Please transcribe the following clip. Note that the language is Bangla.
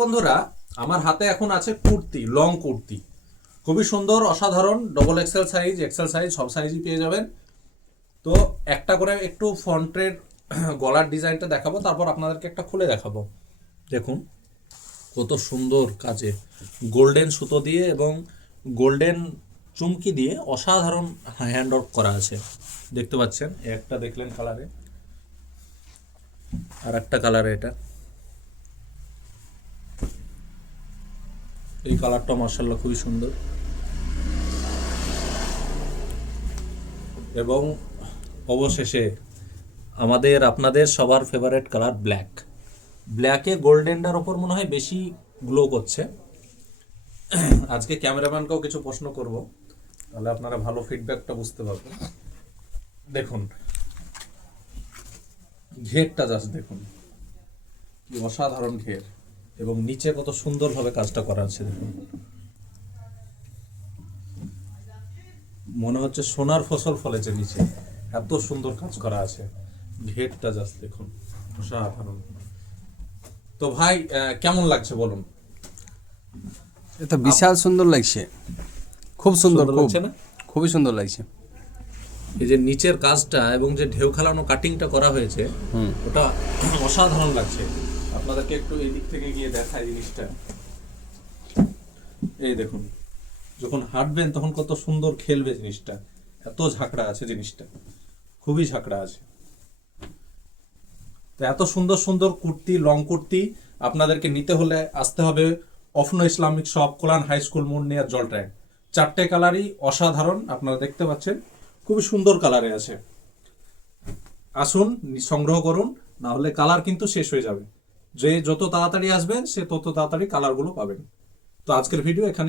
বন্ধুরা, আমার হাতে এখন আছে কুর্তি, লং কুর্তি, খুবই সুন্দর, অসাধারণ, ডবল এক্সেল সাইজ সব সাইজই পেয়ে যাবেন। তো একটা করে একটু ফ্রন্টের গলার ডিজাইনটা দেখাবো, তারপর আপনাদেরকে একটা খুলে দেখাবো। দেখুন কত সুন্দর কাজে, গোল্ডেন সুতো দিয়ে এবং গোল্ডেন চুমকি দিয়ে অসাধারণ হ্যান্ড ওয়ার্ক করা আছে। দেখতে পাচ্ছেন, একটা দেখলেন কালারে, আর একটা কালারে এটা, এই কালারটা মার্শাল্লাহ খুবই সুন্দর। এবং অবশেষে আমাদের আপনাদের সবার ফেভারিট কালার ব্ল্যাকে গোল্ডেনটার ওপর মনে হয় বেশি গ্লো করছে। আজকে ক্যামেরাম্যানকেও কিছু প্রশ্ন করব, তাহলে আপনারা ভালো ফিডব্যাকটা বুঝতে পারবেন। দেখুন ঘেরটা, জাস্ট দেখুন কি অসাধারণ ঘের, এবং নিচে কত সুন্দরভাবে কাজটা করা আছে। দেখুন মনে হচ্ছে সোনার ফসল ফলেছে নিচে, এত সুন্দর কাজ করা আছে। ঘেরটা জাস্ট দেখুন, অসাধারণ। তো ভাই কেমন লাগছে বলুন? এটা বিশাল সুন্দর লাগছে, খুব সুন্দর, খুব লাগছে না? খুবই সুন্দর লাগছে। এই যে নিচের কাজটা এবং যে ঢেউ খেলানো কাটিংটা করা হয়েছে, ওটা অসাধারণ লাগছে। আপনাদেরকে একটু এই দিক থেকে গিয়ে দেখাই জিনিসটা। এই দেখুন, যখন হাঁটবেন তখন কত সুন্দর খেলবে জিনিসটা, এত ঝাঁকড়া আছে জিনিসটা, খুবই ঝাঁকড়া আছে। তো এত সুন্দর সুন্দর কুর্তি, লং কুর্তি আপনাদেরকে নিতে হলে আসতে হবে অফনো Islamic shop, Kalyan high school মোড় নিয়ার জলট্রাক। চারটে কালারই অসাধারণ, আপনারা দেখতে পাচ্ছেন, খুবই সুন্দর কালারে আছে। আসুন, সংগ্রহ করুন, না হলে কালার কিন্তু শেষ হয়ে যাবে। যে যত তাড়াতাড়ি আসবেন সে তত তাড়াতাড়ি কালারগুলো পাবেন। তো আজকের ভিডিও এখানে